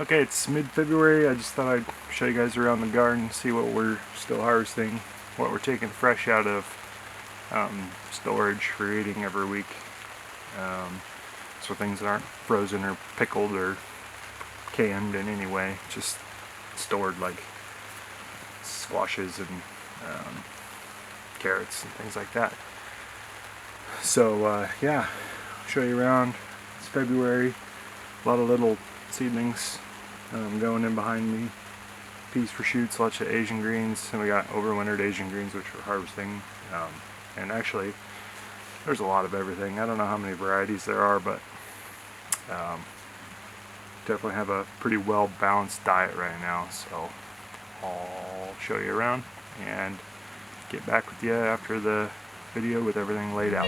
Okay, it's mid-February. I just thought I'd show you guys around the garden, see what we're still harvesting, what we're taking fresh out of storage for eating every week. So things that aren't frozen or pickled or canned in any way, just stored, like squashes and carrots and things like that. So yeah, show you around. It's February, a lot of little seedlings going in behind me. Peas for shoots, lots of Asian greens, and we got overwintered Asian greens which we're harvesting. And actually, there's a lot of everything. I don't know how many varieties there are, but definitely have a pretty well balanced diet right now. So I'll show you around and get back with you after the video with everything laid out.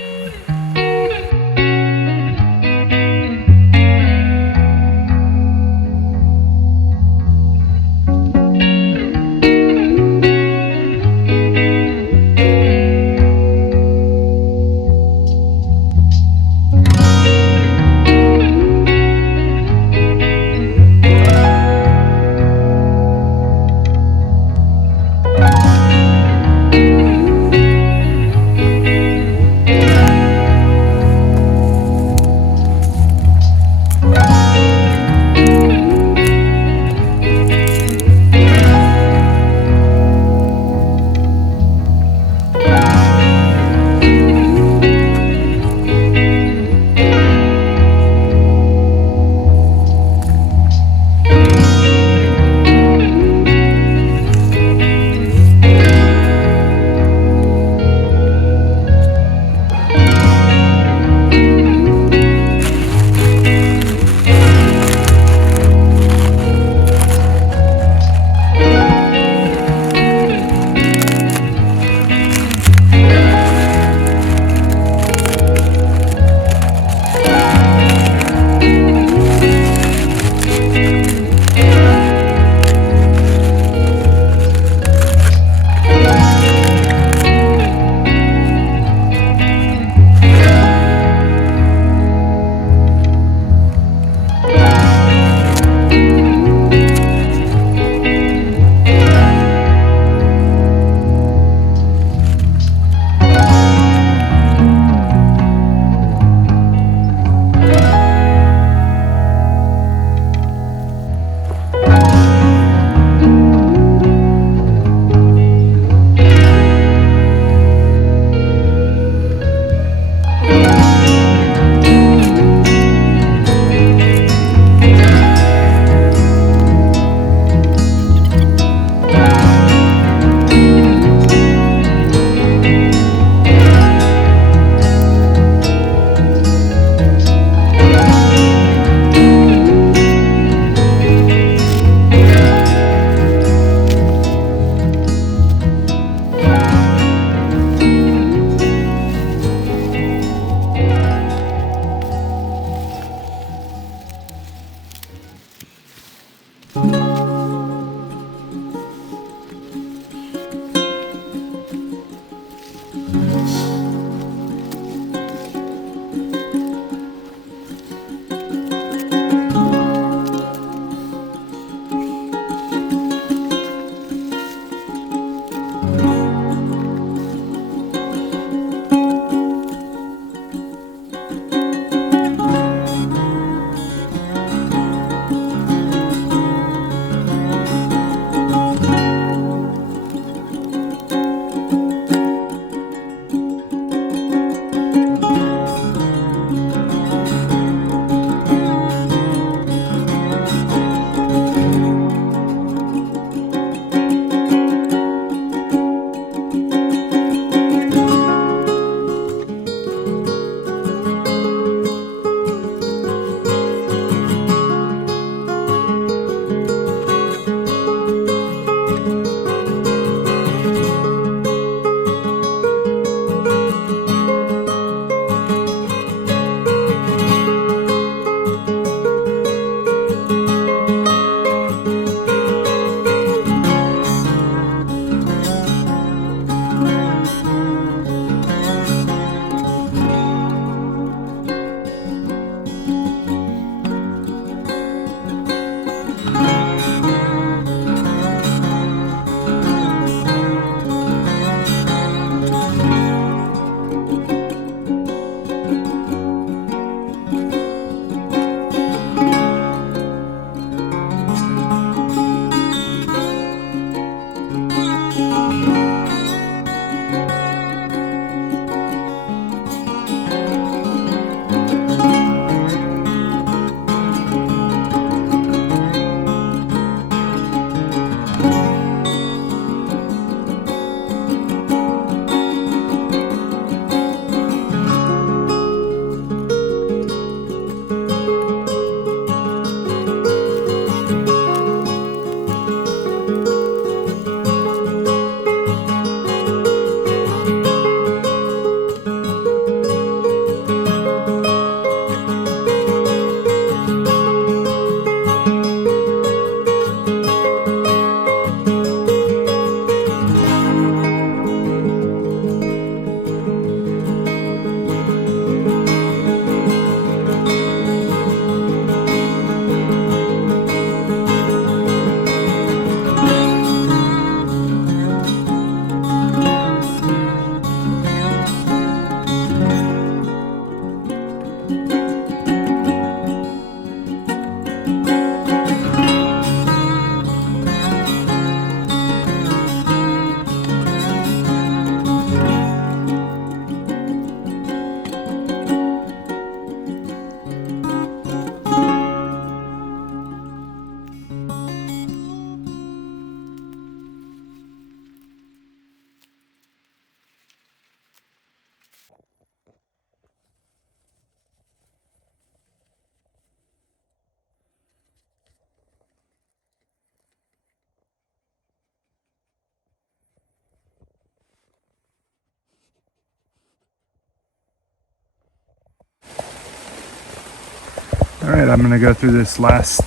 Alright, I'm going to go through this last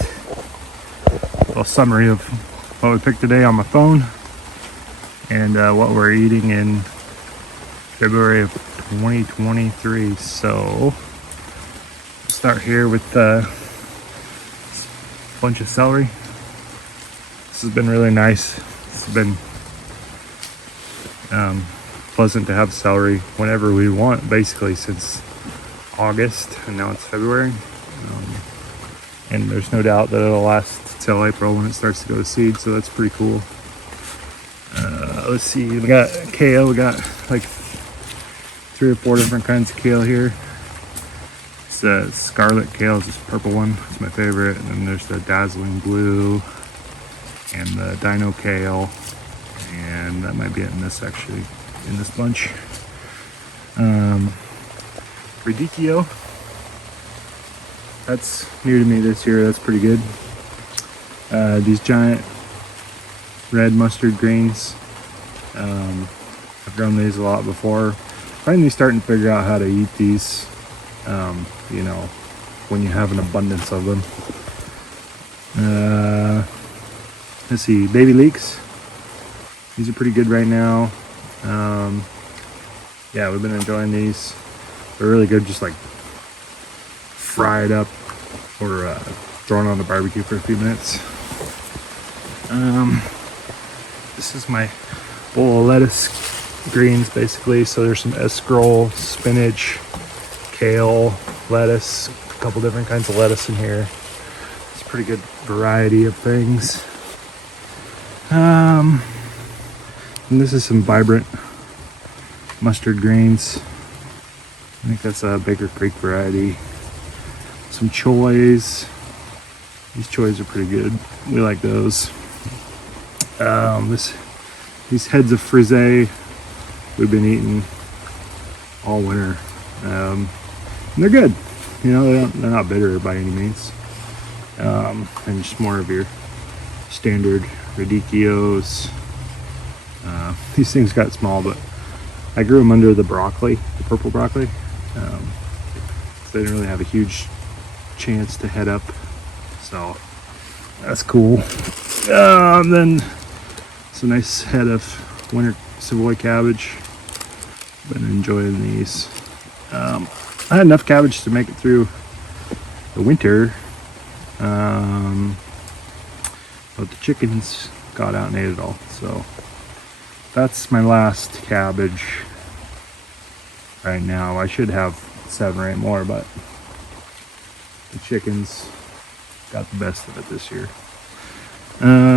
little summary of what we picked today on my phone and what we're eating in February of 2023. So, start here with a bunch of celery. This has been really nice. It's been pleasant to have celery whenever we want, basically since August, and now it's February. And there's no doubt that it'll last till April when it starts to go to seed, so that's pretty cool. Let's see, we got kale. We got like 3 or 4 different kinds of kale here. It's scarlet kale, is this purple one. It's my favorite. And then there's the dazzling blue and the dino kale, and that might be it in this, actually, in this bunch. Radicchio. That's new to me this year. That's pretty good. These giant red mustard greens. I've grown these a lot before. Finally starting to figure out how to eat these, you know, when you have an abundance of them. Let's see, baby leeks. These are pretty good right now. Yeah, we've been enjoying these. They're really good, just like fried up or thrown on the barbecue for a few minutes. This is my bowl of lettuce greens, basically. So there's some escarole, spinach, kale, lettuce, a couple different kinds of lettuce in here. It's a pretty good variety of things. And this is some vibrant mustard greens. I think that's a Baker Creek variety. Some choys. These choys are pretty good. We like those. These heads of frisee we've been eating all winter. And they're good. You know, they're not bitter by any means. And just more of your standard radicchios. These things got small, but I grew them under the broccoli, the purple broccoli. So they didn't really have a huge chance to head up, so that's cool. Then some nice head of winter Savoy cabbage. Been enjoying these. I had enough cabbage to make it through the winter. chickens got out and ate it all. So that's my last cabbage right now. I should have 7 or 8 more, but the chickens got the best of it this year.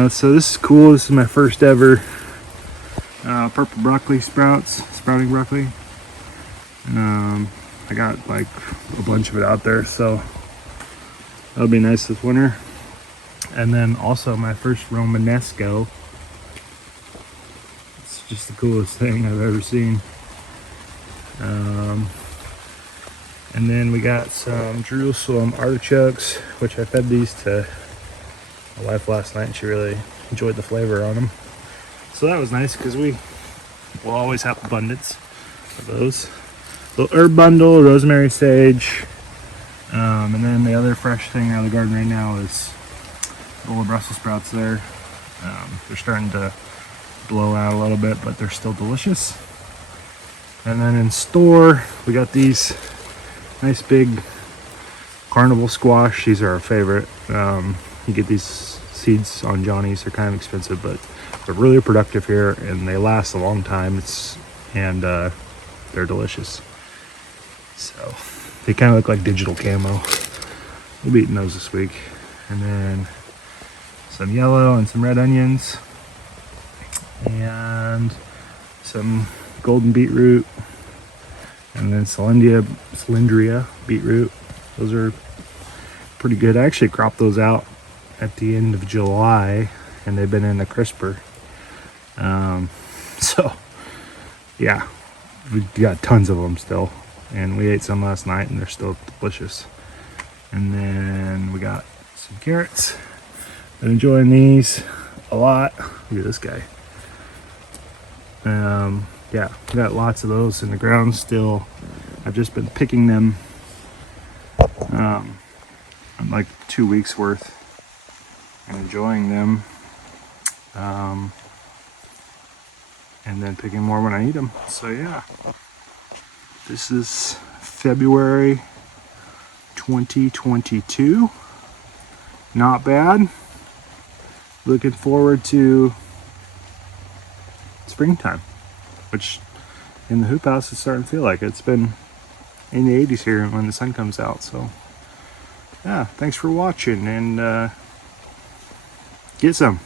So this is cool. This is my first ever purple broccoli sprouting broccoli. I got like a bunch of it out there, so that'll be nice this winter. And then also my first Romanesco. It's just the coolest thing I've ever seen. And then we got some Jerusalem artichokes, which I fed these to my wife last night, and she really enjoyed the flavor on them. So that was nice because we will always have abundance of those. Little herb bundle, rosemary, sage, and then the other fresh thing out of the garden right now is the little Brussels sprouts there. They're starting to blow out a little bit, but they're still delicious. And then in store, we got these nice big carnival squash. These are our favorite. You get these seeds on Johnny's. They're kind of expensive, but they're really productive here, and they last a long time. They're delicious. So they kind of look like digital camo. We'll be eating those this week. And then some yellow and some red onions, and some golden beetroot, and then cylindria beetroot. Those are pretty good. I actually cropped those out at the end of July, and they've been in the crisper. So yeah, we got tons of them still, and we ate some last night and they're still delicious. And then we got some carrots. Been enjoying these a lot. Look at this guy. Yeah, we got lots of those in the ground still. I've just been picking them like 2 weeks worth and enjoying them, and then picking more when I eat them. So yeah, this is February 2022. Not bad. Looking forward to springtime, which in the hoop house is starting to feel like it's been in the 80s here when the sun comes out. So yeah, thanks for watching, and get some.